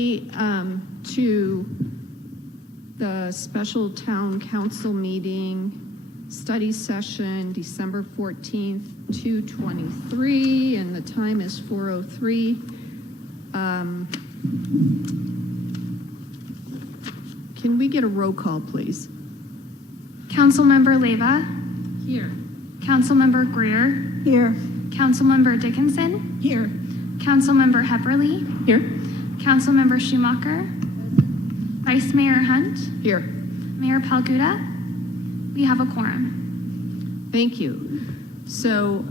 To the special town council meeting study session December 14th, 2023, and the time is 4:03. Can we get a roll call, please? Councilmember Leyva. Here. Councilmember Greer. Here. Councilmember Dickinson. Here. Councilmember Hepperly. Here. Councilmember Schumacher. Vice Mayor Hunt. Here. Mayor Palguda. We have a quorum. Thank you. So,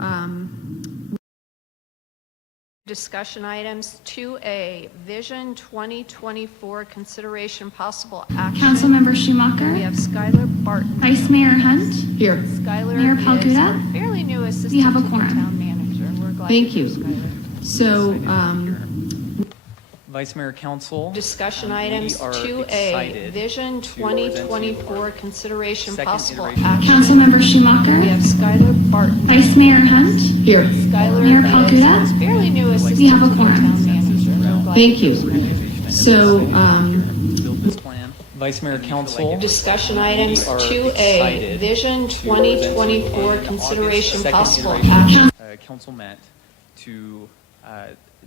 Discussion items 2A, Vision 2024 consideration possible action. Councilmember We Schumacher. have Skylar Barton. Vice Mayor Hunt. here. Skylar Mayor is Palguda. our fairly new assistant We have a to the quorum. town manager. We're glad Thank to you. have Skylar. So, Vice Mayor Council. Discussion we items are 2A, excited Vision to present to you 2024 our consideration second possible iteration. action. Councilmember Schumacher. We have Skylar Barton. Vice Mayor Hunt. here. Skylar Mayor is Palguda. our fairly new assistant We have a to the quorum. town manager. We're glad Thank to you. have Skylar. So, Build this plan. Vice Mayor Council. Discussion items we are 2A, excited Vision to 2024 present to you in consideration August, second possible iteration. action. Council met to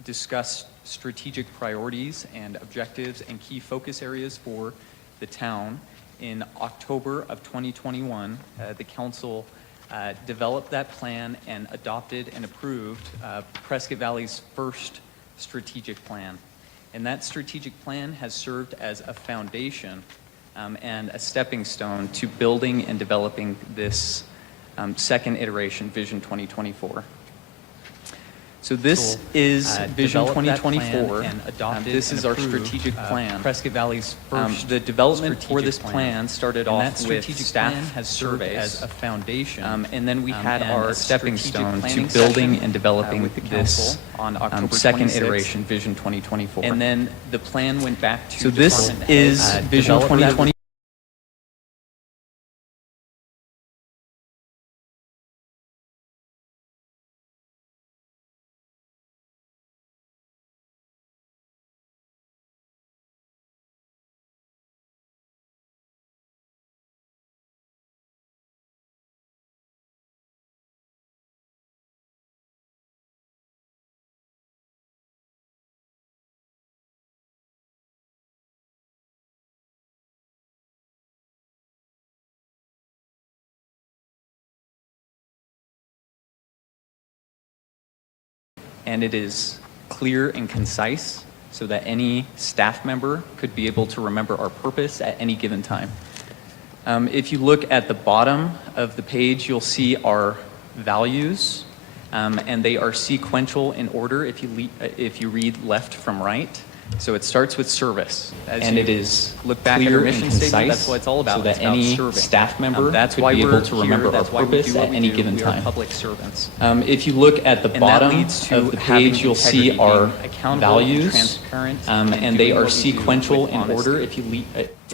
discuss strategic priorities and objectives and key focus areas for the town. In October of 2021, the council developed that plan and adopted and approved Prescott Valley's first strategic plan. And that strategic plan has served as a foundation and a stepping stone to building and developing this second iteration, Vision 2024. So this is Vision 2024, and this is our strategic plan. Prescott Valley's first. The development for this plan started off with staff has served as a foundation, and then we had our stepping stone to building and developing this on October second iteration, Vision 2024. And then the plan went back to. So this is Vision 2024. And it is clear and concise so that any staff member could be able to remember our purpose at any given time. If you look at the bottom of the page, you'll see our values, and they are sequential in order if you read left from right. So it starts with service, and it is look back at our mission statement. That's what it's all about. So that any staff member that's why we're able to remember our purpose at any given time. Public servants. If you look at the bottom of the page, you'll see our values, transparent, and they are sequential in order.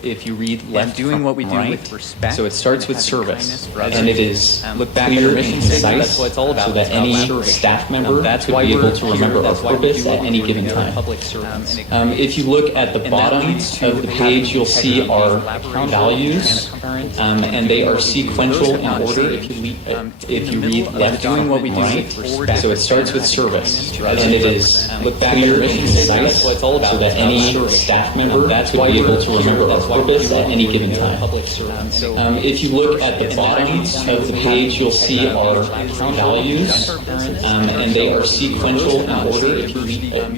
If you read left doing what we do right, with respect. So it starts with service, and it is look back at our mission statement. That's what it's all about. So that any staff member that's why be able to remember our purpose at any given time. Public servants. If you look at the bottom of the page, you'll see our values, and they are sequential in order. If you read left doing what we do with respect. So it starts with service, and it is look back at our mission statement. That's what it's all about. So that any staff member that's why be able to remember our purpose at any given time. If you look at the bottom of the page, you'll see our values, and they are sequential in order.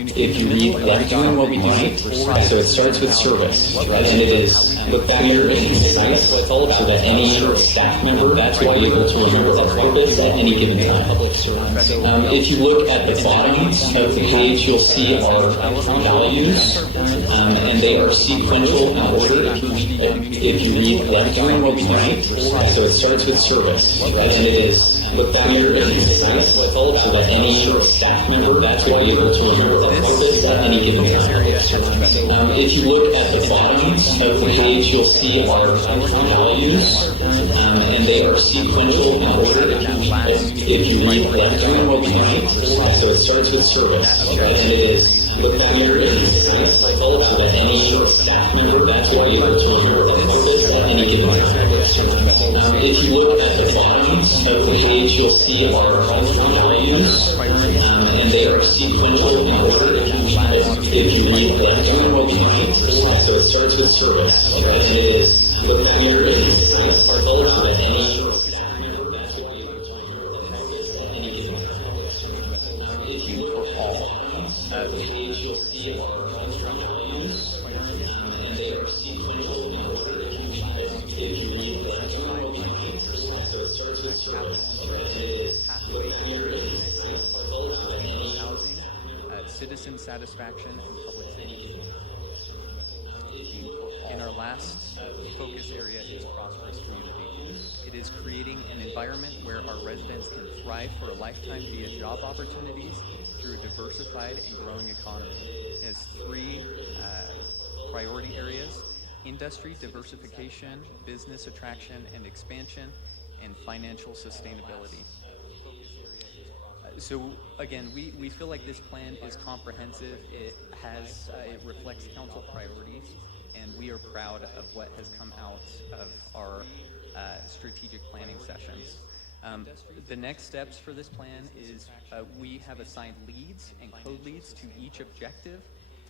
If you read left doing what we do, so it starts with service, and it is look back at your mission statement. That's what it's all about. So that any staff member that's why be able to remember our purpose at any given time. If you look at the bottom of the page, you'll see our values, and they are sequential in order. If you read left doing what we do, so it starts with service, and it is look back at your mission statement. So that any staff member that's why be able to remember our purpose at any given time. If you look at the bottom of the page, you'll see our values, and they are sequential in order. If you read left doing what we do, so it starts with service, and it is look at your cycle so that any staff member that's will be able to hear a purpose at any given time. If you look at the bottom of the page, you'll see our cultural values, and they are sequential in order. If you read them, doing what we do, so it starts with service, and it is look at your cycle so that any staff member that's will be able to hear a purpose at any given time. If you look at the bottom of the page, you'll see our cultural values, and they are sequential in order. If you read them, doing what we do, so it starts with service, and it is look at your cycle so that any housing, citizen satisfaction, and public safety. And our last focus area is prosperous community. It is creating an environment where our residents can thrive for a lifetime via job opportunities through a diversified and growing economy. It has three priority areas: industry diversification, business attraction and expansion, and financial sustainability. So again, we feel like this plan is comprehensive. It reflects council priorities, and we are proud of what has come out of our strategic planning sessions. The next steps for this plan is we have assigned leads and co-leads to each objective,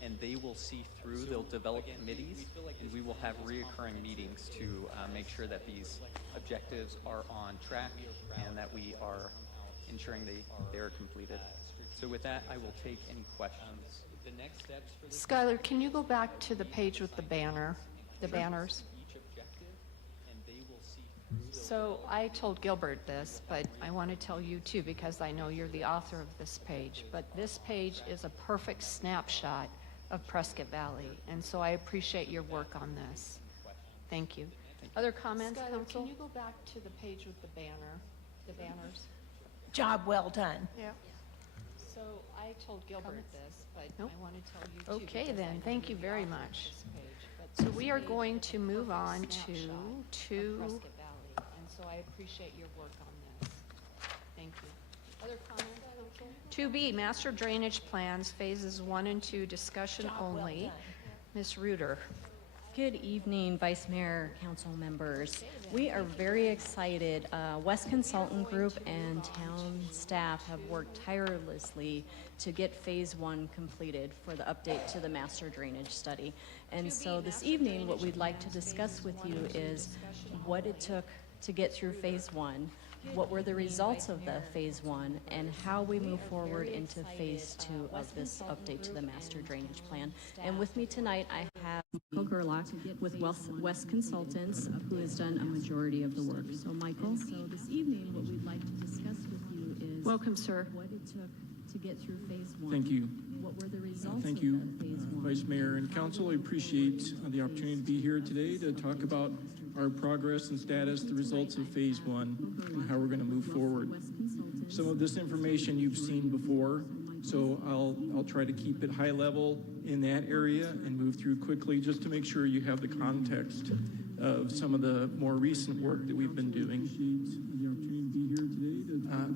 and they will see through, they'll develop committees, and we will have reoccurring meetings to make sure that these objectives are on track and that we are ensuring they are completed. So with that, I will take any questions. The next steps for this Skylar, can you go back to the page with the banner, the banners? each objective, and they will see through. So I told Gilbert this, but I want to tell you too, because I know you're the author of this page. But this page is a perfect snapshot of Prescott Valley, and so I appreciate your work on this. Thank you. Other comments, council? Can you go back to the page with the banner, the banners? Job well done. Yeah. So I told Gilbert this, but Nope. I want to tell you too. Okay, because then. I know Thank you you're the very author of much. this page. But So this we are page going is to a move perfect on snapshot of to Prescott Valley, and so I appreciate your work on this. Thank you. Other comments, council? 2B, Master Drainage Plans, Phases 1 and 2, discussion Job well only. done. Ms. Reuter. Good evening, Vice Mayor, council members. We are very excited. West Consultant Group and town staff have worked tirelessly to get Phase 1 completed for the update to the master drainage study. And so this evening, what we'd like to discuss with you is what it took to get through Phase 1, what were the results of the Phase 1, and how we move forward into Phase 2 of this update to the master drainage plan. And with me tonight, I have Michael Gerlach with West Consultants, who has done a majority of the work. So Michael, so this evening, what we'd like to discuss with you is Welcome, sir. what it took to get through Phase 1. Thank you. What were the results Thank of you, the Phase 1? Vice Mayor and Council. I appreciate the opportunity to be here today to talk about our progress and status, the results of Phase 1, and how we're going to move forward. West Consultants. Some of this information you've seen before, so I'll try to keep it high level in that area and move through quickly just to make sure you have the context of some of the more recent work that we've been doing.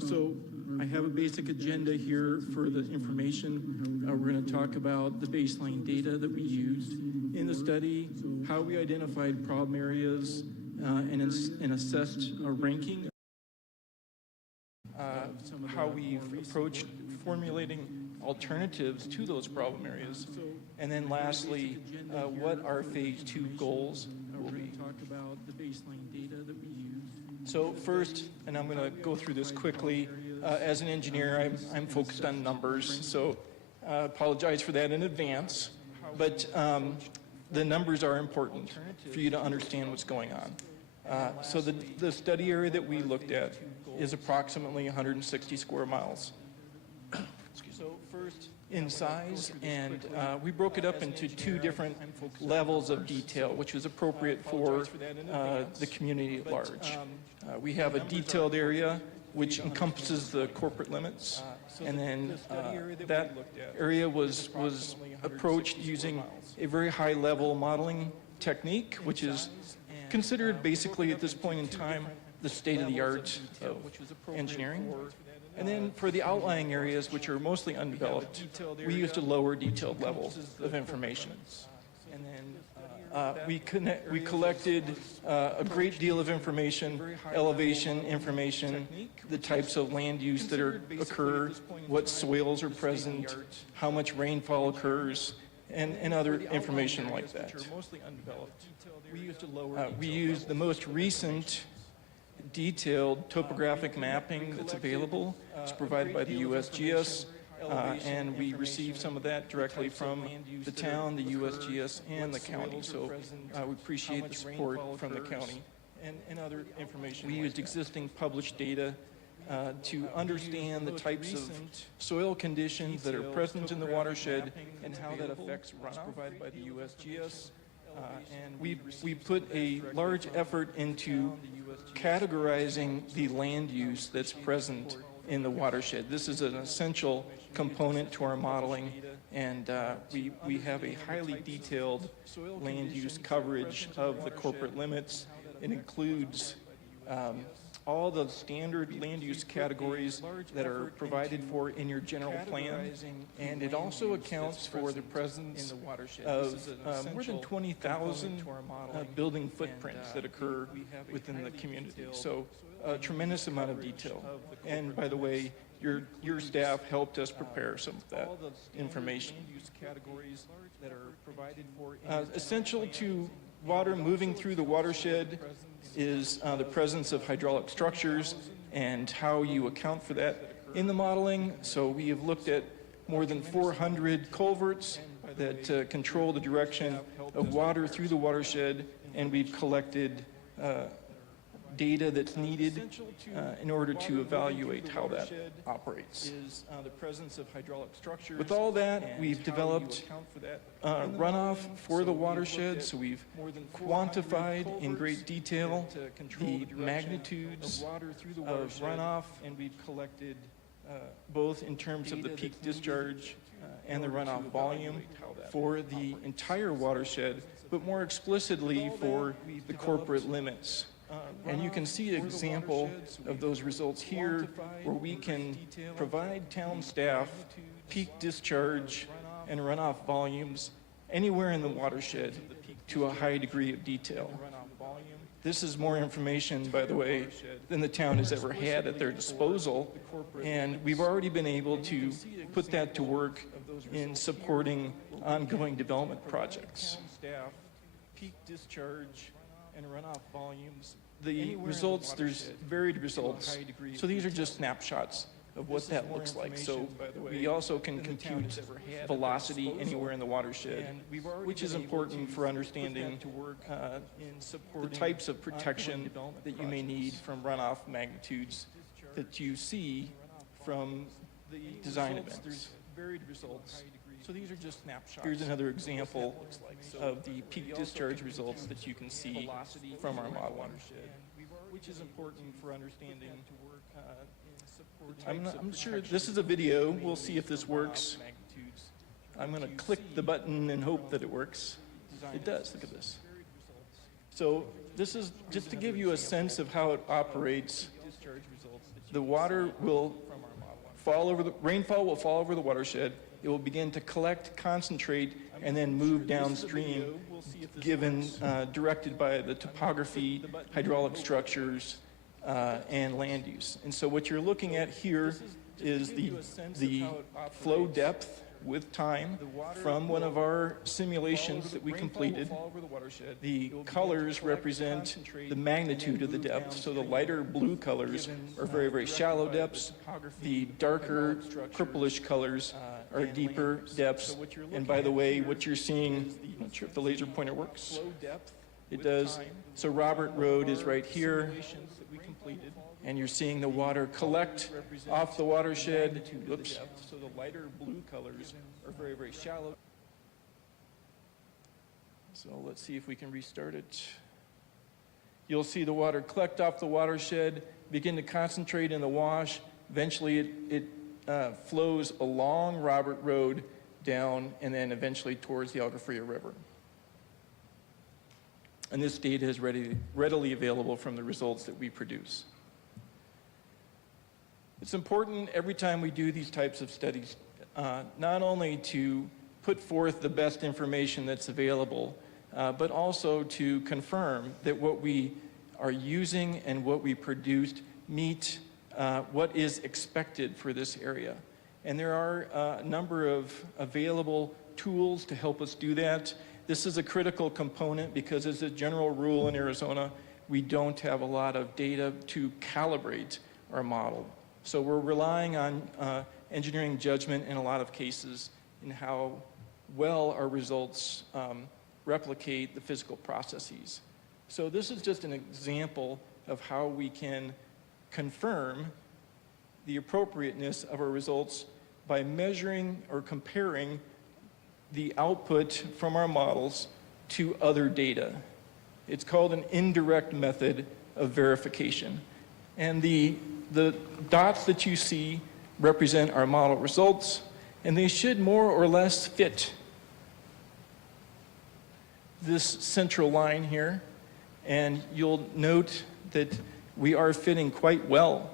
So I have a basic agenda here for the information. We're going to talk about the baseline data that we used in the study, how we identified problem areas, and assessed a ranking, how we've approached formulating alternatives to those problem areas, and then lastly, what our Phase 2 goals will be. Talk about the baseline data that we used. So first, and I'm going to go through this quickly, as an engineer, I'm focused on numbers, so apologize for that in advance, but the numbers are important for you to understand what's going on. So the study area that we looked at is approximately 160 square miles. So first, in size, and we broke it up into two different levels of detail, which was appropriate for the community at large. We have a detailed area, which encompasses the corporate limits, and then that area was approached using a very high-level modeling technique, which is considered basically at this point in time the state-of-the-art of engineering. And then for the outlying areas, which are mostly undeveloped, we used a lower detailed level of information. And then we collected a great deal of information, elevation information, the types of land use that occur, what soils are present, how much rainfall occurs, and other information like that. We used the most recent detailed topographic mapping that's available. It's provided by the USGS, and we received some of that directly from the town, the USGS, and the county. So we appreciate the support from the county and other information. We used existing published data to understand the types of soil conditions that are present in the watershed and how that affects runoff. Provided by the USGS. And we put a large effort into categorizing the land use that's present in the watershed. This is an essential component to our modeling, and we have a highly detailed land use coverage of the corporate limits. It includes all the standard land use categories that are provided for in your general plan, and it also accounts for the presence of more than 20,000 building footprints that occur within the community. So a tremendous amount of detail. And by the way, your staff helped us prepare some of that information. Essential to water moving through the watershed is the presence of hydraulic structures and how you account for that in the modeling. So we have looked at more than 400 culverts that control the direction of water through the watershed, and we've collected data that's needed in order to evaluate how that operates. With all that, we've developed runoff for the watershed, so we've quantified in great detail the magnitudes of runoff, and we've collected both in terms of the peak discharge and the runoff volume for the entire watershed, but more explicitly for the corporate limits. And you can see an example of those results here, where we can provide town staff peak discharge and runoff volumes anywhere in the watershed to a high degree of detail. This is more information, by the way, than the town has ever had at their disposal, and we've already been able to put that to work in supporting ongoing development projects. Peak discharge and runoff volumes. The results, there's varied results. So these are just snapshots of what that looks like. So we also can compute velocity anywhere in the watershed, which is important for understanding the types of protection that you may need from runoff magnitudes that you see from the design events. Varied results. So these are just snapshots. Here's another example of the peak discharge results that you can see from our modeling, which is important for understanding. I'm sure this is a video. We'll see if this works. I'm going to click the button and hope that it works. It does. Look at this. So this is just to give you a sense of how it operates. The water will fall over rainfall will fall over the watershed. It will begin to collect, concentrate, and then move downstream, directed by the topography, hydraulic structures, and land use. And so what you're looking at here is the flow depth with time from one of our simulations that we completed. The colors represent the magnitude of the depth. So the lighter blue colors are very, very shallow depths. The darker purplish colors are deeper depths. And by the way, what you're seeing, I'm not sure if the laser pointer works. It does. So Robert Road is right here. And you're seeing the water collect off the watershed. Oops. So the lighter blue colors are very, very shallow. So let's see if we can restart it. You'll see the water collect off the watershed, begin to concentrate in the wash. Eventually it flows along Robert Road down and then eventually towards the Algafria River. And this data is readily available from the results that we produce. It's important every time we do these types of studies, not only to put forth the best information that's available, but also to confirm that what we are using and what we produced meet what is expected for this area. And there are a number of available tools to help us do that. This is a critical component because as a general rule in Arizona, we don't have a lot of data to calibrate our model. So we're relying on engineering judgment in a lot of cases in how well our results replicate the physical processes. So this is just an example of how we can confirm the appropriateness of our results by measuring or comparing the output from our models to other data. It's called an indirect method of verification. And the dots that you see represent our model results, and they should more or less fit this central line here. And you'll note that we are fitting quite well.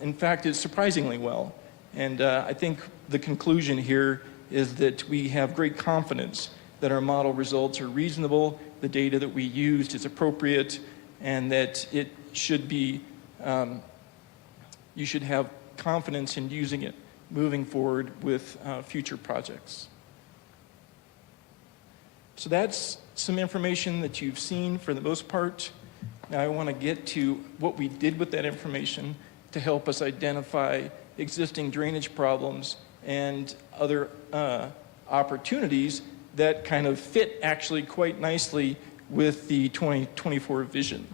In fact, it's surprisingly well. And I think the conclusion here is that we have great confidence that our model results are reasonable, the data that we used is appropriate, and that it should be, you should have confidence in using it moving forward with future projects. So that's some information that you've seen for the most part. Now I want to get to what we did with that information to help us identify existing drainage problems and other opportunities that kind of fit actually quite nicely with the 2024 vision.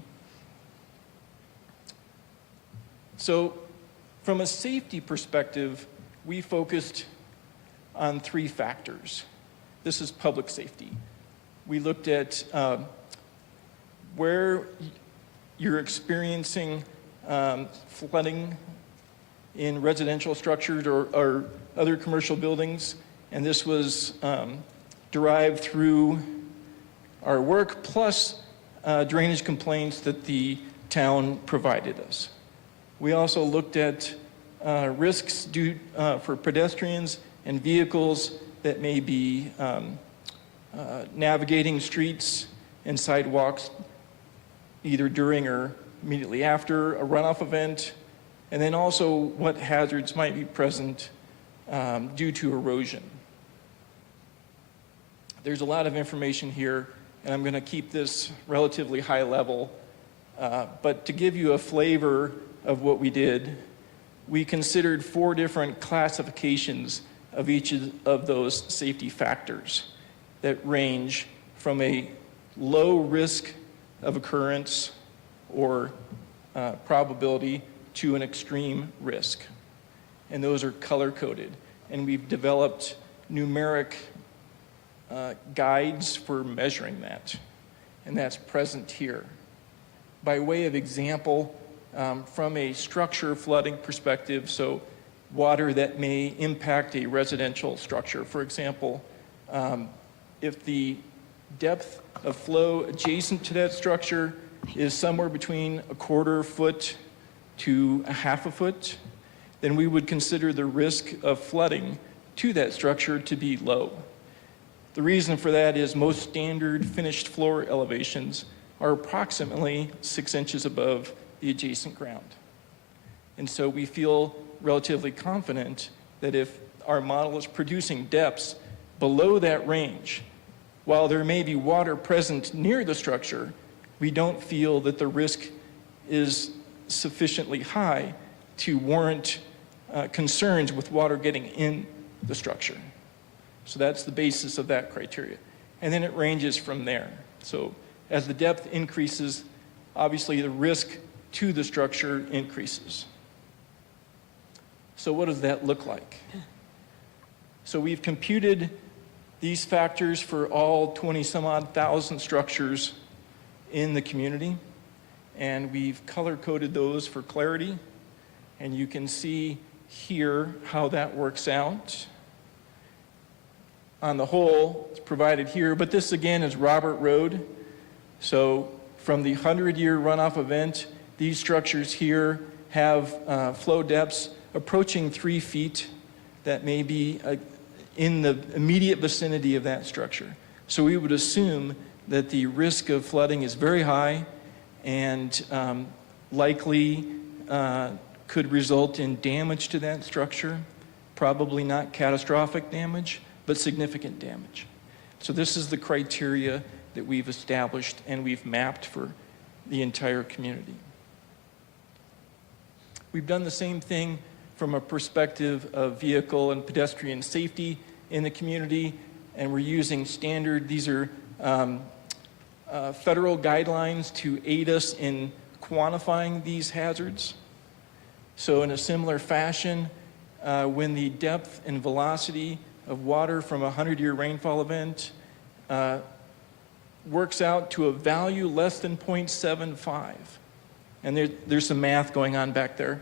So from a safety perspective, we focused on 3 factors. This is public safety. We looked at where you're experiencing flooding in residential structures or other commercial buildings, and this was derived through our work plus drainage complaints that the town provided us. We also looked at risks due for pedestrians and vehicles that may be navigating streets and sidewalks either during or immediately after a runoff event, and then also what hazards might be present due to erosion. There's a lot of information here, and I'm going to keep this relatively high level, but to give you a flavor of what we did, we considered 4 different classifications of each of those safety factors that range from a low risk of occurrence or probability to an extreme risk. And those are color-coded. And we've developed numeric guides for measuring that. And that's present here. By way of example, from a structure flooding perspective, so water that may impact a residential structure, for example, if the depth of flow adjacent to that structure is somewhere between 1/4 foot to 1/2 foot, then we would consider the risk of flooding to that structure to be low. The reason for that is most standard finished floor elevations are approximately 6 inches above the adjacent ground. And so we feel relatively confident that if our model is producing depths below that range, while there may be water present near the structure, we don't feel that the risk is sufficiently high to warrant concerns with water getting in the structure. So that's the basis of that criteria. And then it ranges from there. So as the depth increases, obviously the risk to the structure increases. So what does that look like? So we've computed these factors for all 20-some-odd thousand structures in the community, and we've color-coded those for clarity, and you can see here how that works out. On the whole, it's provided here, but this again is Robert Road. So from the 100-year runoff event, these structures here have flow depths approaching 3 feet that may be in the immediate vicinity of that structure. So we would assume that the risk of flooding is very high and likely could result in damage to that structure, probably not catastrophic damage, but significant damage. So this is the criteria that we've established and we've mapped for the entire community. We've done the same thing from a perspective of vehicle and pedestrian safety in the community, and we're using standard, these are federal guidelines to aid us in quantifying these hazards. So in a similar fashion, when the depth and velocity of water from a 100-year rainfall event works out to a value less than 0.75, and there's some math going on back there,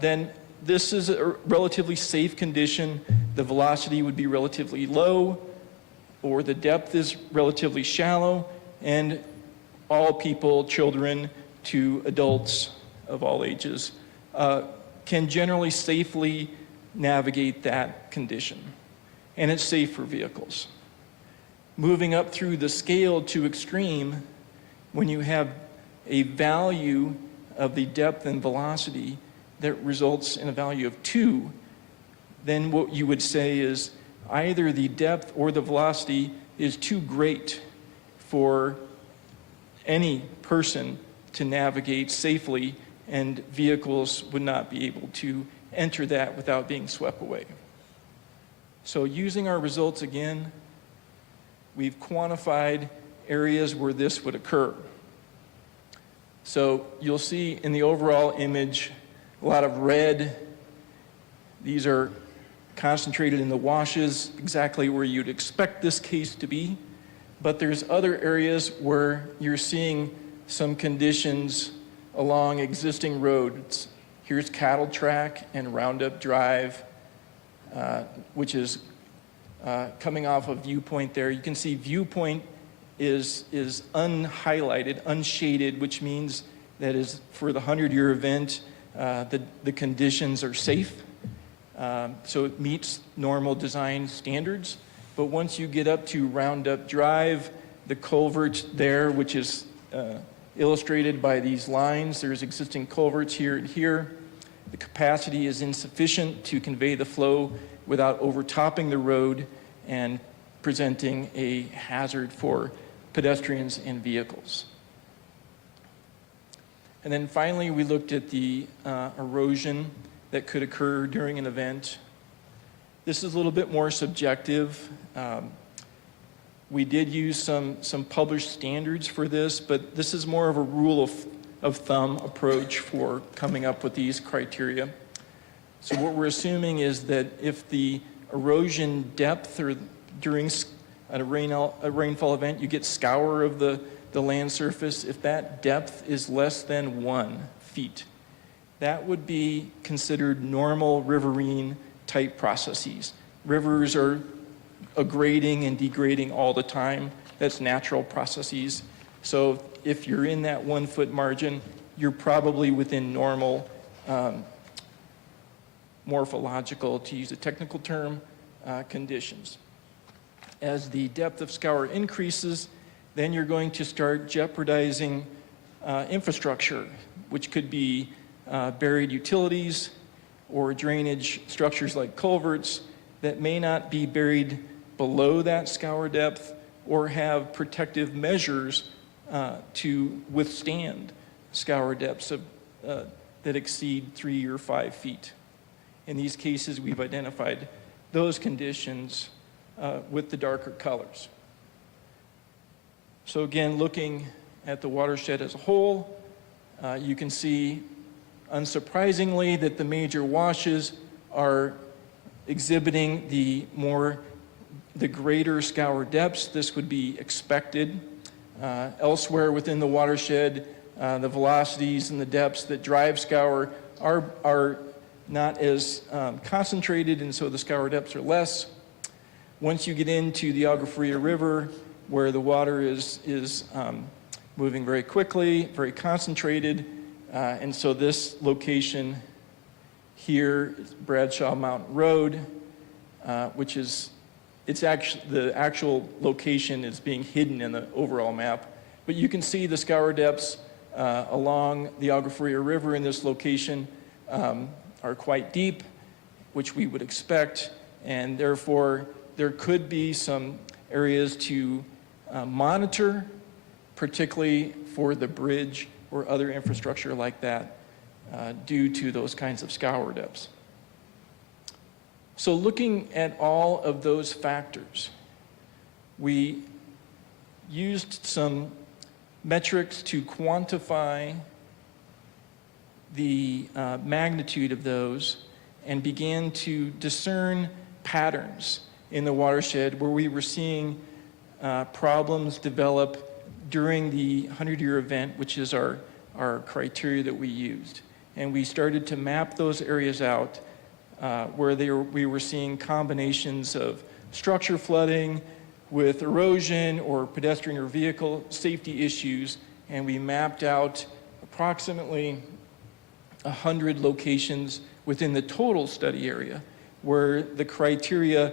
then this is a relatively safe condition. The velocity would be relatively low, or the depth is relatively shallow, and all people, children to adults of all ages, can generally safely navigate that condition. And it's safe for vehicles. Moving up through the scale to extreme, when you have a value of the depth and velocity that results in a value of 2, then what you would say is either the depth or the velocity is too great for any person to navigate safely, and vehicles would not be able to enter that without being swept away. So using our results again, we've quantified areas where this would occur. So you'll see in the overall image a lot of red. These are concentrated in the washes, exactly where you'd expect this case to be. But there's other areas where you're seeing some conditions along existing roads. Here's Cattle Track and Roundup Drive, which is coming off of Viewpoint there. You can see Viewpoint is unhighlighted, unshaded, which means that is for the 100-year event, the conditions are safe. So it meets normal design standards. But once you get up to Roundup Drive, the culvert there, which is illustrated by these lines, there's existing culverts here and here. The capacity is insufficient to convey the flow without overtopping the road and presenting a hazard for pedestrians and vehicles. And then finally, we looked at the erosion that could occur during an event. This is a little bit more subjective. We did use some published standards for this, but this is more of a rule of thumb approach for coming up with these criteria. So what we're assuming is that if the erosion depth, or during a rainfall event, you get scour of the land surface, if that depth is less than 1 feet, that would be considered normal riverine type processes. Rivers are aggrading and degrading all the time. That's natural processes. So if you're in that 1 foot margin, you're probably within normal morphological, to use a technical term, conditions. As the depth of scour increases, then you're going to start jeopardizing infrastructure, which could be buried utilities or drainage structures like culverts that may not be buried below that scour depth or have protective measures to withstand scour depths that exceed 3 or 5 feet. In these cases, we've identified those conditions with the darker colors. So again, looking at the watershed as a whole, you can see, unsurprisingly, that the major washes are exhibiting the greater scour depths. This would be expected. Elsewhere within the watershed, the velocities and the depths that drive scour are not as concentrated, and so the scour depths are less. Once you get into the Agua Fria River, where the water is moving very quickly, very concentrated, And so this location here is Bradshaw Mountain Road, which is, the actual location is being hidden in the overall map. But you can see the scour depths along the Agua Fria River in this location are quite deep, which we would expect, and therefore there could be some areas to monitor, particularly for the bridge or other infrastructure like that, due to those kinds of scour depths. So looking at all of those factors, we used some metrics to quantify the magnitude of those and began to discern patterns in the watershed where we were seeing problems develop during the 100-year event, which is our criteria that we used. And we started to map those areas out where we were seeing combinations of structure flooding with erosion or pedestrian or vehicle safety issues, and we mapped out approximately 100 locations within the total study area where the criteria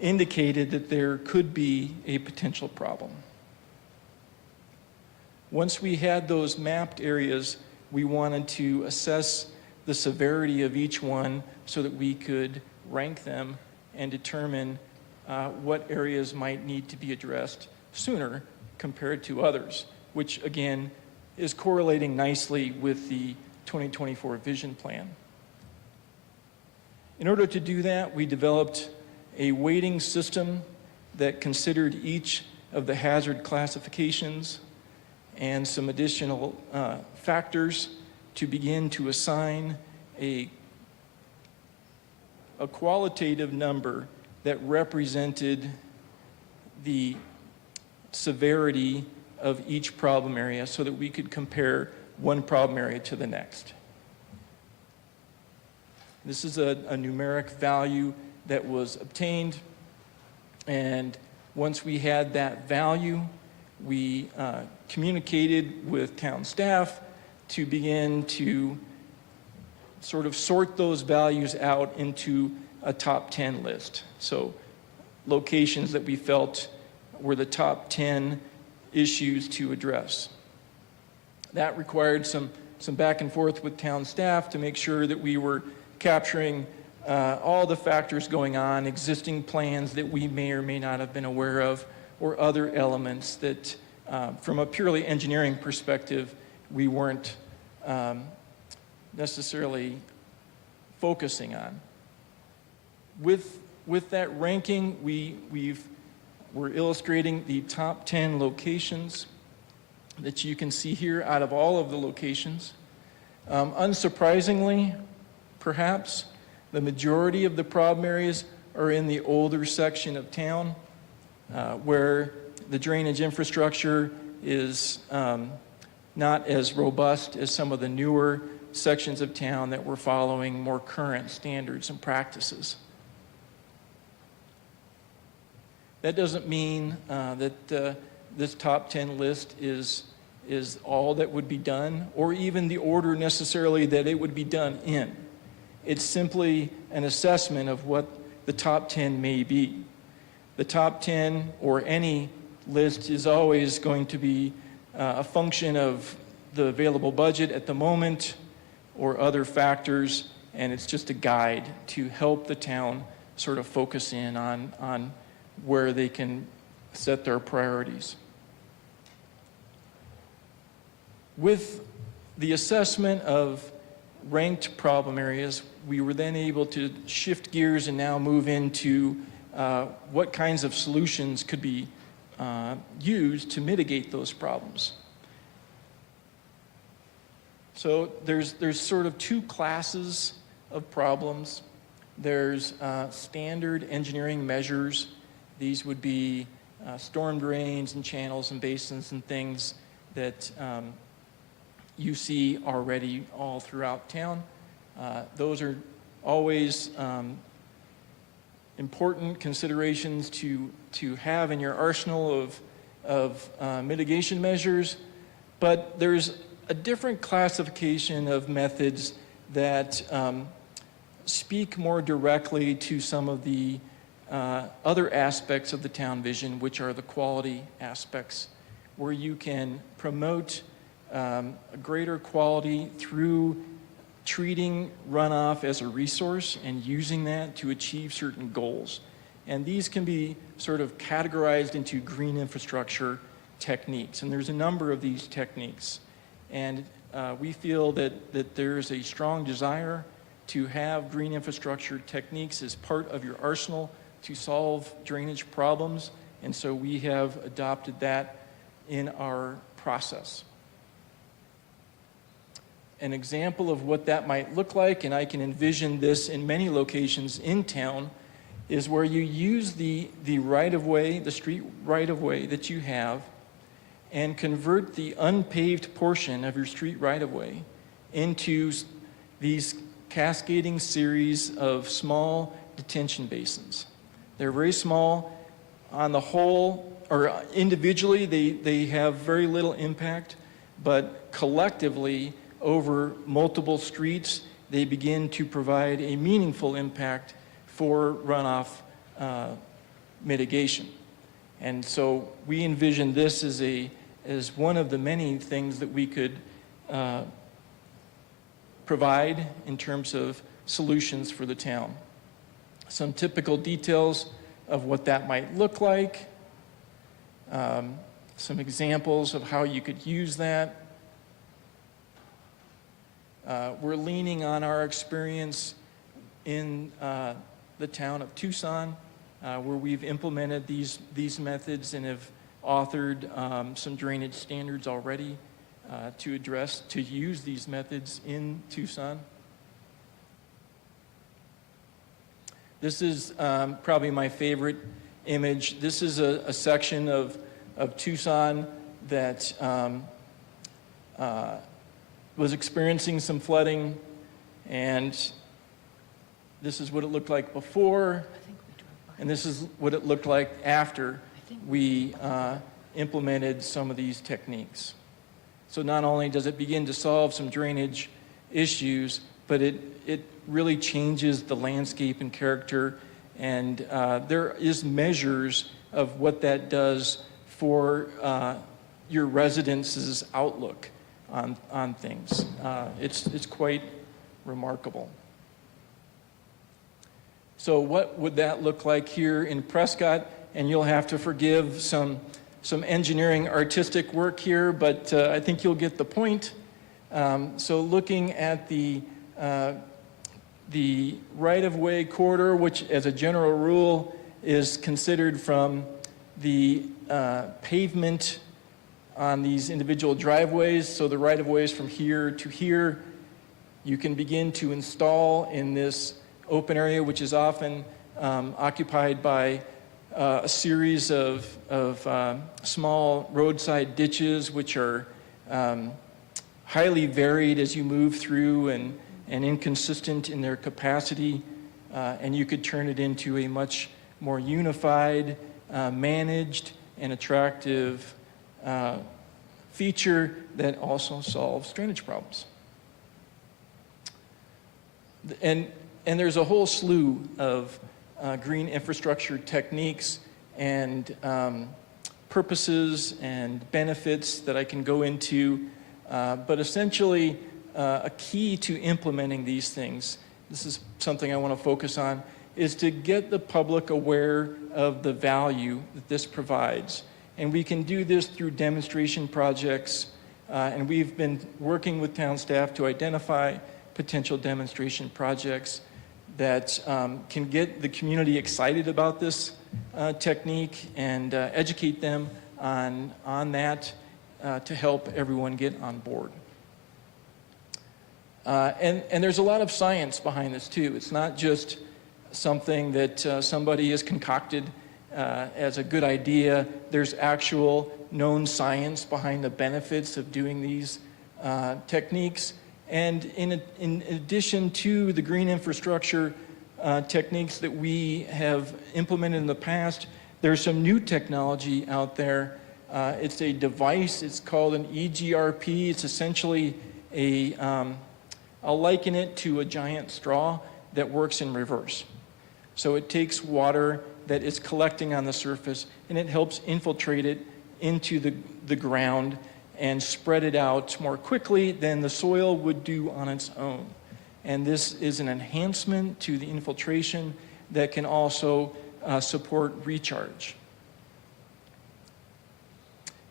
indicated that there could be a potential problem. Once we had those mapped areas, we wanted to assess the severity of each one so that we could rank them and determine what areas might need to be addressed sooner compared to others, which again is correlating nicely with the 2024 vision plan. In order to do that, we developed a weighting system that considered each of the hazard classifications and some additional factors to begin to assign a qualitative number that represented the severity of each problem area so that we could compare one problem area to the next. This is a numeric value that was obtained, and once we had that value, we communicated with town staff to begin to sort of sort those values out into a top 10 list. So locations that we felt were the top 10 issues to address. That required some back and forth with town staff to make sure that we were capturing all the factors going on, existing plans that we may or may not have been aware of, or other elements that, from a purely engineering perspective, we weren't necessarily focusing on. With that ranking, we're illustrating the top 10 locations that you can see here out of all of the locations. Unsurprisingly, perhaps, the majority of the problem areas are in the older section of town where the drainage infrastructure is not as robust as some of the newer sections of town that were following more current standards and practices. That doesn't mean that this top 10 list is all that would be done, or even the order necessarily that it would be done in. It's simply an assessment of what the top 10 may be. The top 10 or any list is always going to be a function of the available budget at the moment or other factors, and it's just a guide to help the town sort of focus in on where they can set their priorities. With the assessment of ranked problem areas, we were then able to shift gears and now move into what kinds of solutions could be used to mitigate those problems. So there's sort of two classes of problems. There's standard engineering measures. These would be storm drains and channels and basins and things that you see already all throughout town. Those are always important considerations to have in your arsenal of mitigation measures, but there's a different classification of methods that speak more directly to some of the other aspects of the town vision, which are the quality aspects, where you can promote a greater quality through treating runoff as a resource and using that to achieve certain goals. And these can be sort of categorized into green infrastructure techniques. And there's a number of these techniques. And we feel that there's a strong desire to have green infrastructure techniques as part of your arsenal to solve drainage problems. And so we have adopted that in our process. An example of what that might look like, and I can envision this in many locations in town, is where you use the right-of-way, the street right-of-way that you have, and convert the unpaved portion of your street right-of-way into these cascading series of small detention basins. They're very small. On the whole, or individually, they have very little impact, but collectively, over multiple streets, they begin to provide a meaningful impact for runoff mitigation. And so we envision this as one of the many things that we could provide in terms of solutions for the town. Some typical details of what that might look like, some examples of how you could use that. We're leaning on our experience in the town of Tucson, where we've implemented these methods and have authored some drainage standards already to use these methods in Tucson. This is probably my favorite image. This is a section of Tucson that was experiencing some flooding, and this is what it looked like before, and this is what it looked like after we implemented some of these techniques. So not only does it begin to solve some drainage issues, but it really changes the landscape and character, and there is measures of what that does for your residents' outlook on things. It's quite remarkable. So what would that look like here in Prescott? And you'll have to forgive some engineering artistic work here, but I think you'll get the point. So looking at the right-of-way corridor, which as a general rule is considered from the pavement on these individual driveways, so the right-of-ways from here to here, you can begin to install in this open area, which is often occupied by a series of small roadside ditches, which are highly varied as you move through and inconsistent in their capacity, and you could turn it into a much more unified, managed, and attractive feature that also solves drainage problems. And there's a whole slew of green infrastructure techniques and purposes and benefits that I can go into, but essentially a key to implementing these things, this is something I want to focus on, is to get the public aware of the value that this provides. And we can do this through demonstration projects, and we've been working with town staff to identify potential demonstration projects that can get the community excited about this technique and educate them on that to help everyone get on board. And there's a lot of science behind this too. It's not just something that somebody has concocted as a good idea. There's actual known science behind the benefits of doing these techniques. And in addition to the green infrastructure techniques that we have implemented in the past, there's some new technology out there It's a device. It's called an EGRP. It's essentially I'll liken it to a giant straw that works in reverse. So it takes water that is collecting on the surface and it helps infiltrate it into the ground and spread it out more quickly than the soil would do on its own. And this is an enhancement to the infiltration that can also support recharge.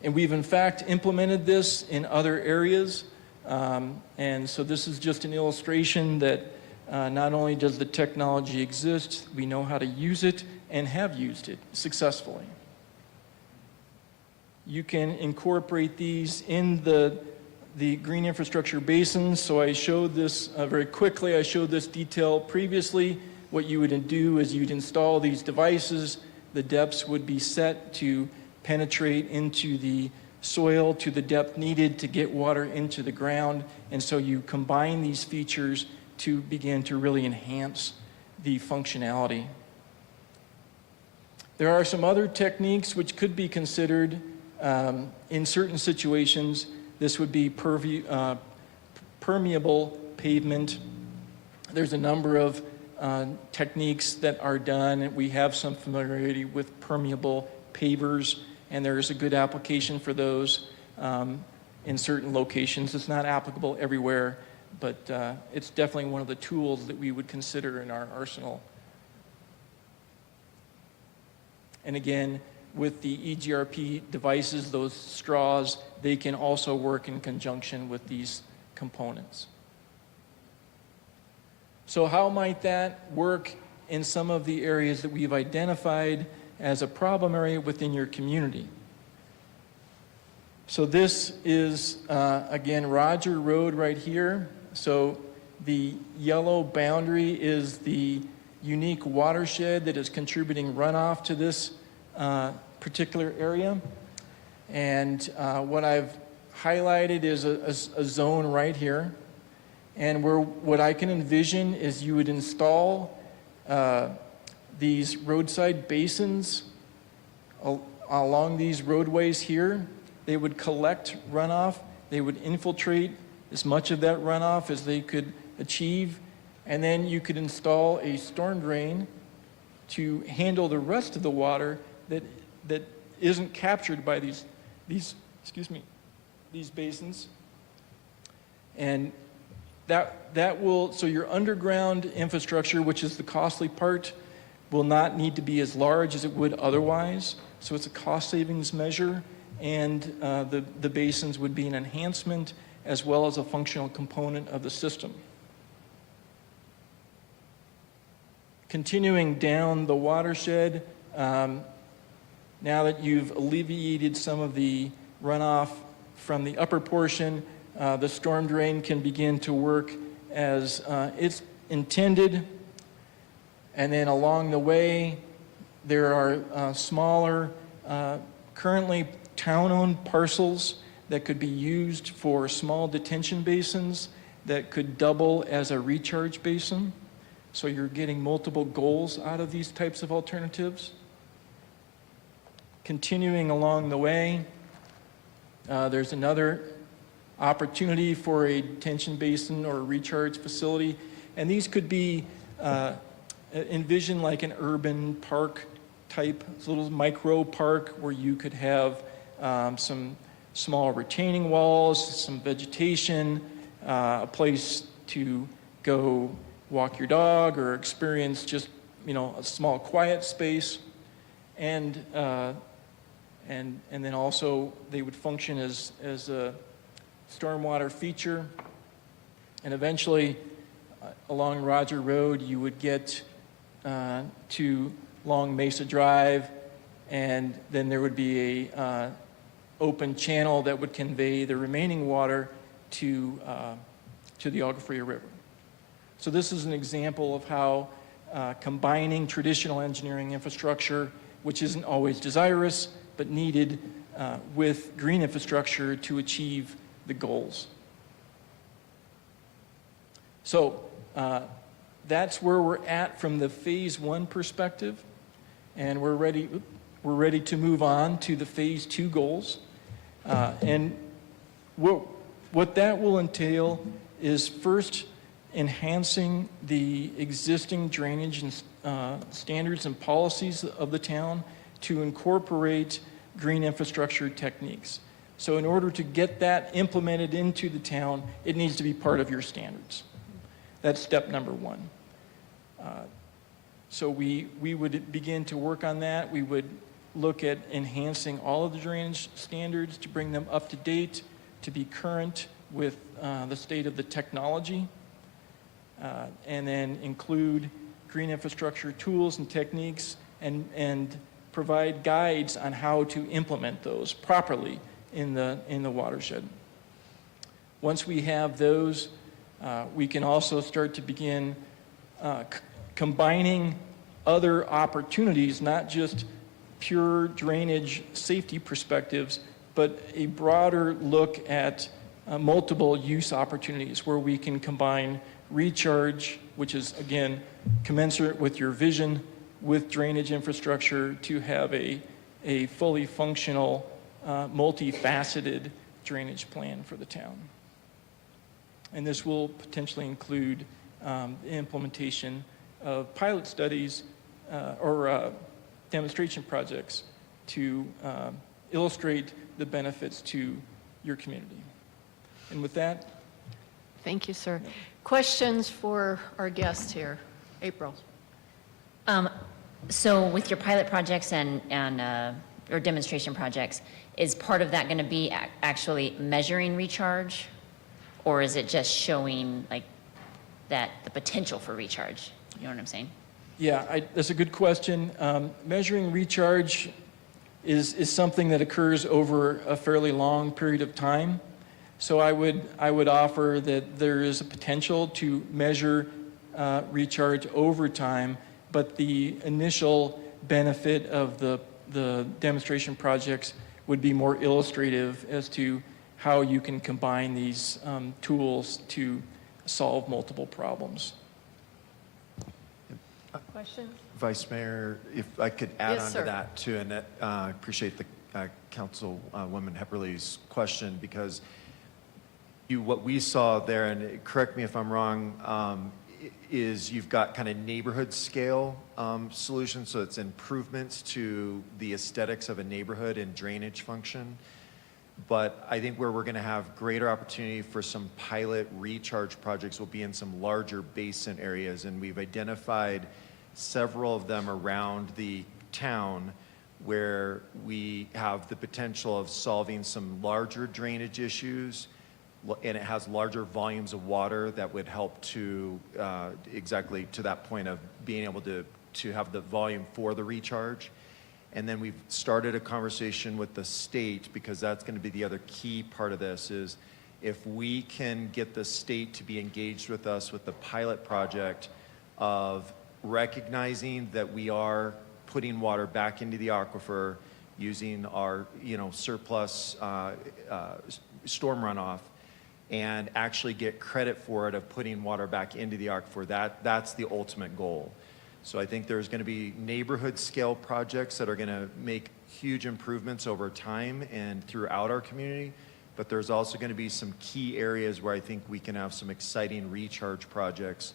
And we've in fact implemented this in other areas. And so this is just an illustration that not only does the technology exist, we know how to use it and have used it successfully. You can incorporate these in the green infrastructure basins. So I showed this very quickly. I showed this detail previously. What you would do is you'd install these devices. The depths would be set to penetrate into the soil to the depth needed to get water into the ground. And so you combine these features to begin to really enhance the functionality. There are some other techniques which could be considered in certain situations. This would be permeable pavement. There's a number of techniques that are done. We have some familiarity with permeable pavers, and there is a good application for those in certain locations. It's not applicable everywhere, but it's definitely one of the tools that we would consider in our arsenal. And again, with the EGRP devices, those straws, they can also work in conjunction with these components. So how might that work in some of the areas that we've identified as a problem area within your community? So this is, again, Roger Road right here. So the yellow boundary is the unique watershed that is contributing runoff to this particular area. And what I've highlighted is a zone right here. And what I can envision is you would install these roadside basins along these roadways here. They would collect runoff. They would infiltrate as much of that runoff as they could achieve. And then you could install a storm drain to handle the rest of the water that isn't captured by these basins. And that will, so your underground infrastructure, which is the costly part, will not need to be as large as it would otherwise. So it's a cost savings measure, and the basins would be an enhancement as well as a functional component of the system. Continuing down the watershed, now that you've alleviated some of the runoff from the upper portion, the storm drain can begin to work as it's intended. And then along the way, there are smaller, currently town-owned parcels that could be used for small detention basins that could double as a recharge basin. So you're getting multiple goals out of these types of alternatives. Continuing along the way, there's another opportunity for a detention basin or a recharge facility. And these could be envisioned like an urban park type, little micro park where you could have some small retaining walls, some vegetation, a place to go walk your dog or experience just, a small quiet space. And then also they would function as a stormwater feature. And eventually along Roger Road, you would get to Long Mesa Drive, and then there would be a open channel that would convey the remaining water to the Agua River. So this is an example of how combining traditional engineering infrastructure, which isn't always desirous, but needed with green infrastructure to achieve the goals. So that's where we're at from the phase one perspective, and we're ready we're ready to move on to the Phase 2 goals. And what that will entail is first enhancing the existing drainage and standards and policies of the town to incorporate green infrastructure techniques. So in order to get that implemented into the town, it needs to be part of your standards. That's step number one. So we would begin to work on that. We would look at enhancing all of the drainage standards to bring them up to date, to be current with the state of the technology, and then include green infrastructure tools and techniques and provide guides on how to implement those properly in the watershed. Once we have those, we can also start to begin combining other opportunities, not just pure drainage safety perspectives, but a broader look at multiple use opportunities where we can combine recharge, which is, again, commensurate with your vision, with drainage infrastructure to have a fully functional, multifaceted drainage plan for the town. And this will potentially include implementation of pilot studies or demonstration projects to illustrate the benefits to your community. And with that, Thank you, sir. Questions for our guest here? April. So with your pilot projects and or demonstration projects, is part of that going to be actually measuring recharge, or is it just showing like that the potential for recharge? You know what I'm saying? yeah, that's a good question. Measuring recharge is something that occurs over a fairly long period of time. So I would offer that there is a potential to measure recharge over time, but the initial benefit of the demonstration projects would be more illustrative as to how you can combine these tools to solve multiple problems. Questions? Vice Mayor, if I could add Yes, on sir. to that too, and I appreciate the Councilwoman Hepperly's question, because what we saw there, and correct me if I'm wrong, is you've got kind of neighborhood scale solutions, so it's improvements to the aesthetics of a neighborhood and drainage function. But I think where we're going to have greater opportunity for some pilot recharge projects will be in some larger basin areas, and we've identified several of them around the town where we have the potential of solving some larger drainage issues, and it has larger volumes of water that would help to exactly to that point of being able to have the volume for the recharge. And then we've started a conversation with the state, because that's going to be the other key part of this, is if we can get the state to be engaged with us with the pilot project of recognizing that we are putting water back into the aquifer using our surplus storm runoff, and actually get credit for it of putting water back into the aquifer, that's the ultimate goal. So I think there's going to be neighborhood scale projects that are going to make huge improvements over time and throughout our community, but there's also going to be some key areas where I think we can have some exciting recharge projects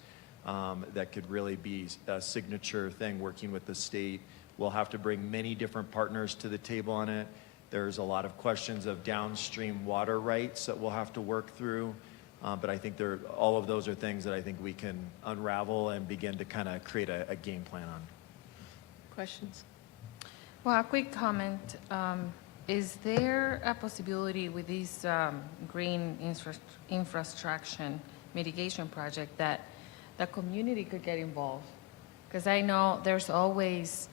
that could really be a signature thing working with the state. We'll have to bring many different partners to the table on it. There's a lot of questions of downstream water rights that we'll have to work through. But I think all of those are things that I think we can unravel and begin to kind of create a game plan on. Questions? Well, a quick comment. Is there a possibility with this green infrastructure mitigation project that the community could get involved? Because I know there's always,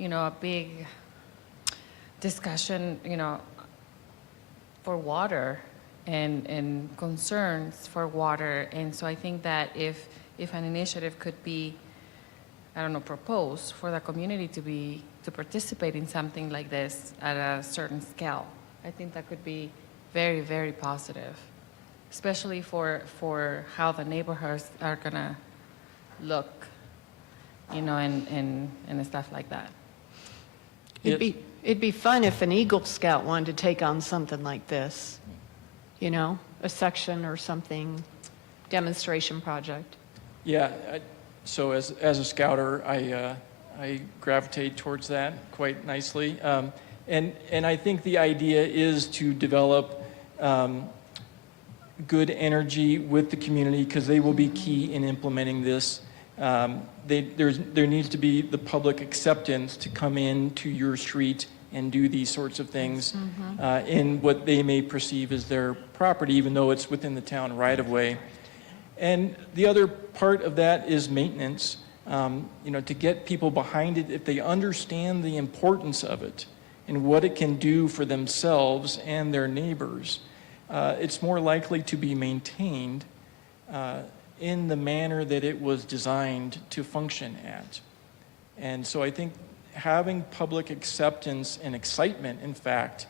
a big discussion, for water and concerns for water. And so I think that if an initiative could be, proposed for the community to participate in something like this at a certain scale, I think that could be very, very positive, especially for how the neighborhoods are gonna look, and stuff like that. It'd be fun if an Eagle Scout wanted to take on something like this, you know, a section or something, demonstration project. Yeah, so as a scouter, I gravitate towards that quite nicely. And I think the idea is to develop good energy with the community, because they will be key in implementing this. There needs to be the public acceptance to come in to your street and do these sorts of things in what they may perceive as their property, even though it's within the town right of way. And the other part of that is maintenance. You know, to get people behind it, if they understand the importance of it and what it can do for themselves and their neighbors, it's more likely to be maintained in the manner that it was designed to function at. And so I think having public acceptance and excitement, in fact,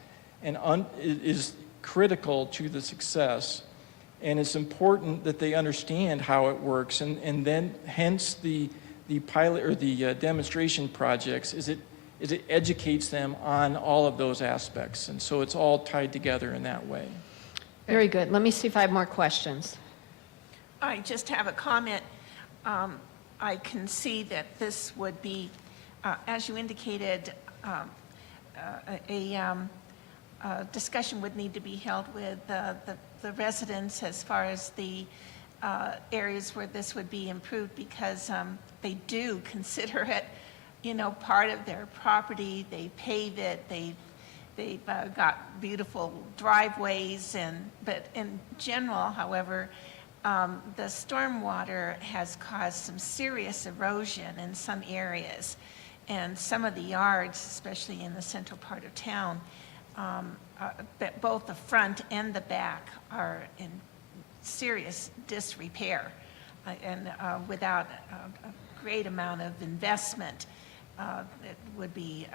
is critical to the success. And it's important that they understand how it works, and then hence the pilot or the demonstration projects is it educates them on all of those aspects, and so it's all tied together in that way. Very good. Let me see if I have more questions. I just have a comment. I can see that this would be, as you indicated, a discussion would need to be held with the residents as far as the areas where this would be improved, because they do consider it, you know, part of their property. They pave it. They've got beautiful driveways, but in general, however, the stormwater has caused some serious erosion in some areas, and some of the yards, especially in the central part of town, both the front and the back are in serious disrepair, and without a great amount of investment, it would be,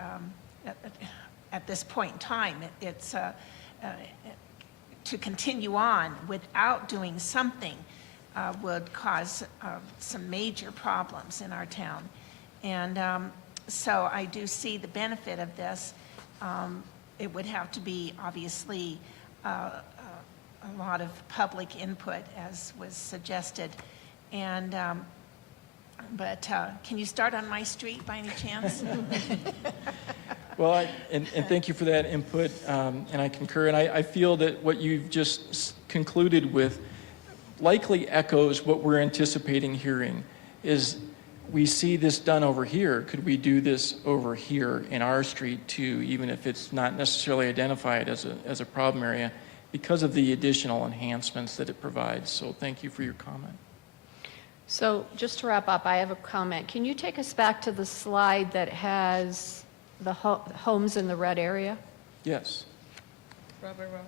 at this point in time, it's to continue on without doing something would cause some major problems in our town. And so I do see the benefit of this. It would have to be, obviously, a lot of public input, as was suggested. And, but can you start on my street by any chance? Well, and thank you for that input, and I concur. And I feel that what you've just concluded with likely echoes what we're anticipating hearing, is we see this done over here. Could we do this over here in our street too, even if it's not necessarily identified as a problem area, because of the additional enhancements that it provides? So thank you for your comment. So just to wrap up, I have a comment. Can you take us back to the slide that has the homes in the red area? Yes. Robert Road.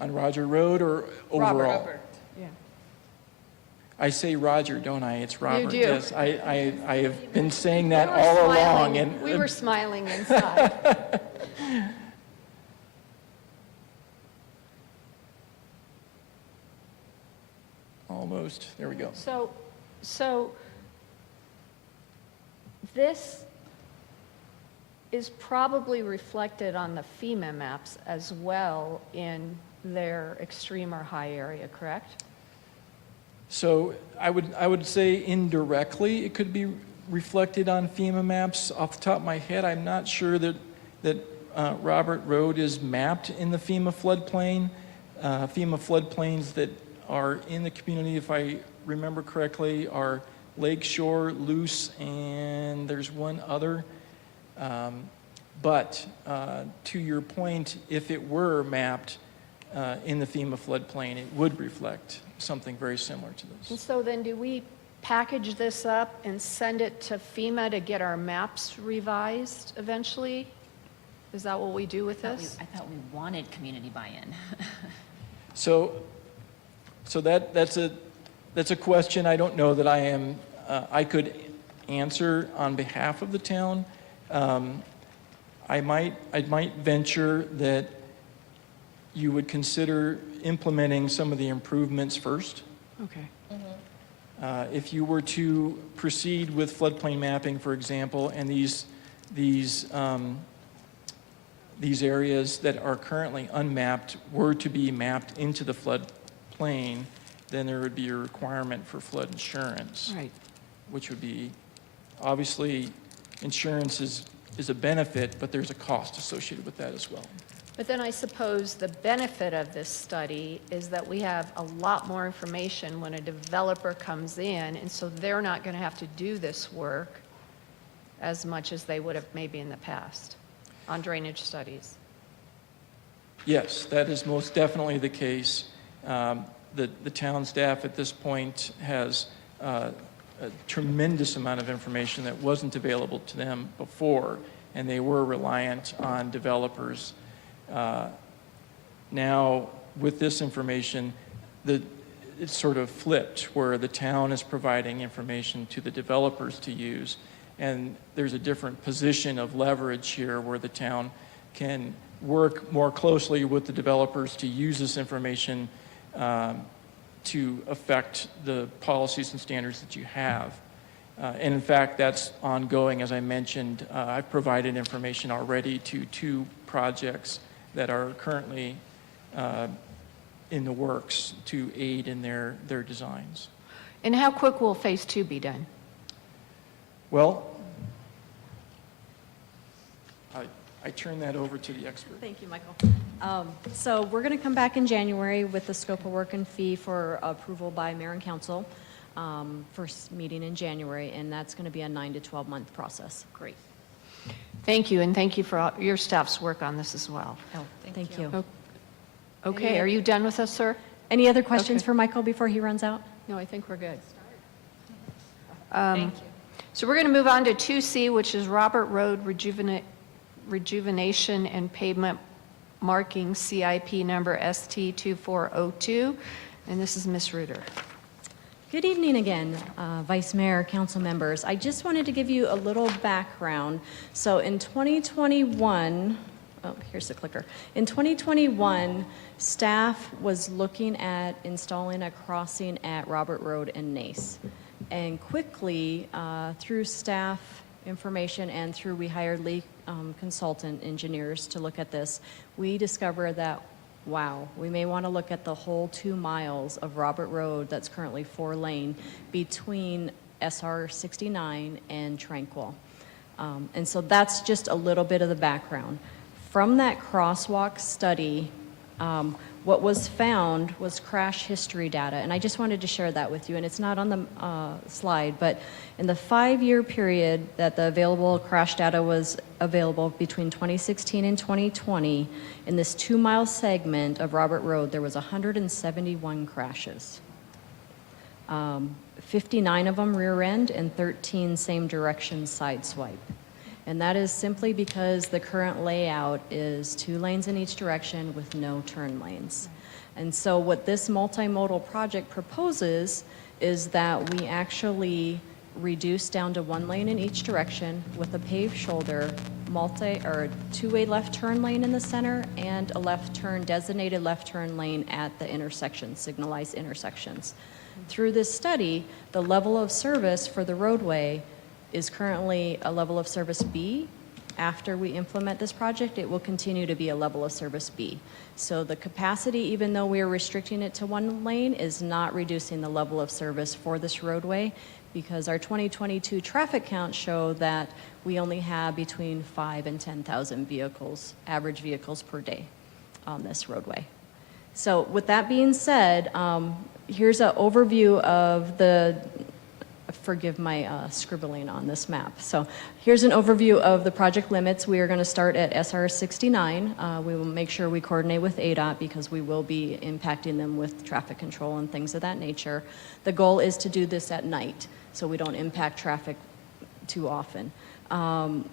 On Roger Road or overall? Robert. Yeah. I say Roger, don't I? It's Robert. do. Yes, I have been saying that all along. And we were smiling inside. Almost. There we go. So this is probably reflected on the FEMA maps as well in their extreme or high area, correct? So I would say indirectly it could be reflected on FEMA maps. Off the top of my head, I'm not sure that Robert Road is mapped in the FEMA floodplain. FEMA floodplains that are in the community, if I remember correctly, are Lakeshore, Luce, and there's one other. But to your point, if it were mapped in the FEMA floodplain, it would reflect something very similar to And this. so then do we package this up and send it to FEMA to get our maps revised eventually? Is that what we do with this? I thought we wanted community buy-in. So that's a question I don't know that I could answer on behalf of the town. I might venture that you would consider implementing some of the improvements first. Okay. If you were to proceed with floodplain mapping, for example, and these these areas that are currently unmapped were to be mapped into the floodplain, then there would be a requirement for flood insurance. Right. Which would be, obviously, insurance is a benefit, but there's a cost associated with that as well. But then I suppose the benefit of this study is that we have a lot more information when a developer comes in, and so they're not going to have to do this work as much as they would have maybe in the past on drainage studies. Yes, that is most definitely the case. The town staff at this point has a tremendous amount of information that wasn't available to them before, and they were reliant on developers. Now, with this information, it's sort of flipped, where the town is providing information to the developers to use, and there's a different position of leverage here where the town can work more closely with the developers to use this information to affect the policies and standards that you have. And in fact, that's ongoing. As I mentioned, I've provided information already to 2 projects that are currently in the works to aid in their designs. And how quick will phase 2 be done? Well, I turn that over to the expert. Thank you, Michael. So we're going to come back in January with the scope of work and fee for approval by mayor and council, first meeting in January, and that's going to be a 9 to 12 month process. Great. Thank you, and thank you for your staff's work on this as well. Oh, thank you. Okay, are you done with us, sir? Any other questions Okay. for Michael before he runs out? No, I think we're good. Thank you. So we're going to move on to 2C, which is Robert Road Rejuvenation and Pavement Marking CIP number ST2402, and this is Ms. Reuter. Good evening again, Vice Mayor, council members. I just wanted to give you a little background. So in 2021, oh, here's the clicker. In 2021, staff was looking at installing a crossing at Robert Road and Nace. And quickly, through staff information and through we hired lead consultant engineers to look at this, we discovered that, wow, we may want to look at the whole 2 miles of Robert Road that's currently 4-lane between SR 69 and Tranquil. And so that's just a little bit of the background. From that crosswalk study, what was found was crash history data, and I just wanted to share that with you, and it's not on the slide, but in the 5-year period that the available crash data was available between 2016 and 2020, in this 2-mile segment of Robert Road, there was 171 crashes. 59 of them rear end and 13 same direction side swipe. And that is simply because the current layout is 2 lanes in each direction with no turn lanes. And so what this multimodal project proposes is that we actually reduce down to 1 lane in each direction with a paved shoulder, or 2-way left turn lane in the center, and a designated left turn lane at the intersection, signalized intersections. Through this study, the level of service for the roadway is currently a level of service B. After we implement this project, it will continue to be a level of service B. So the capacity, even though we are restricting it to 1 lane, is not reducing the level of service for this roadway, because our 2022 traffic counts show that we only have between 5,000 and 10,000 vehicles, average vehicles per day on this roadway. So with that being said, here's an overview of the, forgive my scribbling on this map. So here's an overview of the project limits. We are going to start at SR 69. We will make sure we coordinate with ADOT because we will be impacting them with traffic control and things of that nature. The goal is to do this at night so we don't impact traffic too often.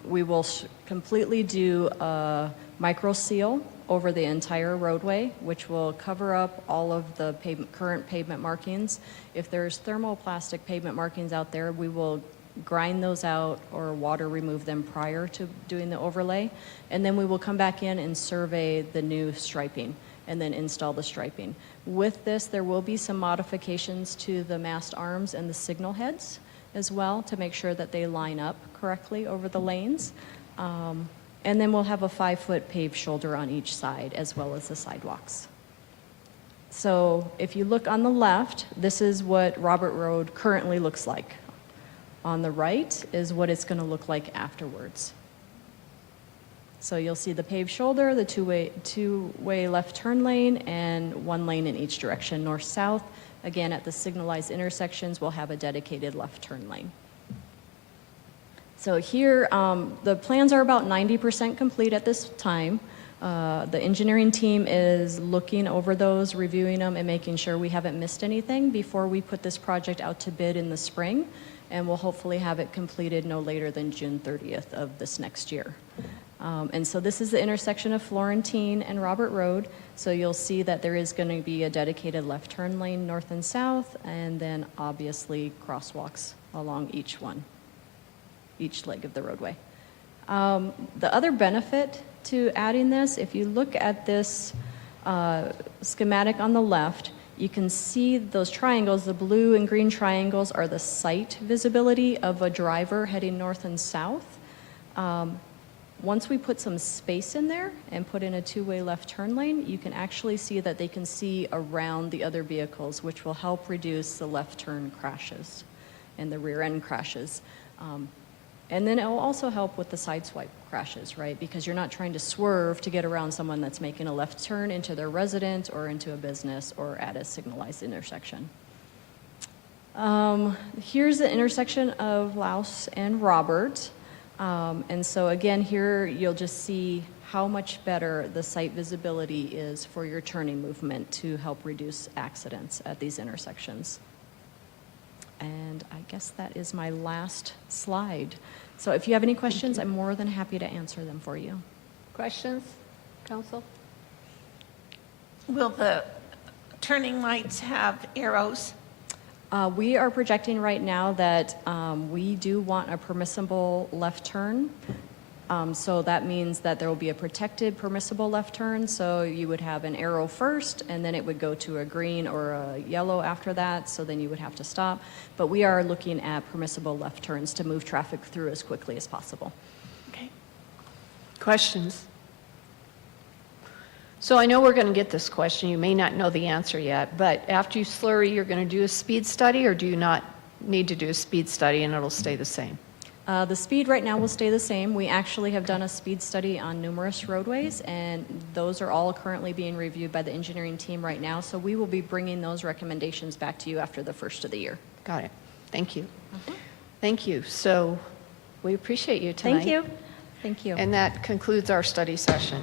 We will completely do a micro seal over the entire roadway, which will cover up all of the current pavement markings. If there's thermoplastic pavement markings out there, we will grind those out or water remove them prior to doing the overlay. And then we will come back in and survey the new striping and then install the striping. With this, there will be some modifications to the mast arms and the signal heads as well to make sure that they line up correctly over the lanes. And then we'll have a 5-foot paved shoulder on each side, as well as the sidewalks. So if you look on the left, this is what Robert Road currently looks like. On the right is what it's going to look like afterwards. So you'll see the paved shoulder, the two-way left turn lane, and 1 lane in each direction, north-south. Again, at the signalized intersections, we'll have a dedicated left turn lane. So here, the plans are about 90% complete at this time. The engineering team is looking over those, reviewing them, and making sure we haven't missed anything before we put this project out to bid in the spring. And we'll hopefully have it completed no later than June 30th of this next year. And so this is the intersection of Florentine and Robert Road. So you'll see that there is going to be a dedicated left turn lane north and south, and then obviously crosswalks along each leg of the roadway. The other benefit to adding this, if you look at this schematic on the left, you can see those triangles. The blue and green triangles are the sight visibility of a driver heading north and south. Once we put some space in there and put in a 2-way left turn lane, you can actually see that they can see around the other vehicles, which will help reduce the left turn crashes and the rear end crashes. And then it will also help with the side swipe crashes, right? Because you're not trying to swerve to get around someone that's making a left turn into their residence or into a business or at a signalized intersection. Here's the intersection of Laos and Robert. And so again, here you'll just see how much better the sight visibility is for your turning movement to help reduce accidents at these intersections. And I guess that is my last slide. So if you have any questions, I'm more than happy to answer them for you. Questions, council? Will the turning lights have arrows? We are projecting right now that we do want a permissible left turn. So that means that there will be a protected permissible left turn. So you would have an arrow first, and then it would go to a green or a yellow after that. So then you would have to stop. But we are looking at permissible left turns to move traffic through as quickly as possible. Okay. Questions? So I know we're going to get this question. You may not know the answer yet, but after you slurry, you're going to do a speed study, or do you not need to do a speed study and it'll stay the same? The speed right now will stay the same. We actually have done a speed study on numerous roadways, and those are all currently being reviewed by the engineering team right now. So we will be bringing those recommendations back to you after the first of the year. Got it. Thank you. Thank you. So we appreciate you tonight. Thank you. Thank you. And that concludes our study session.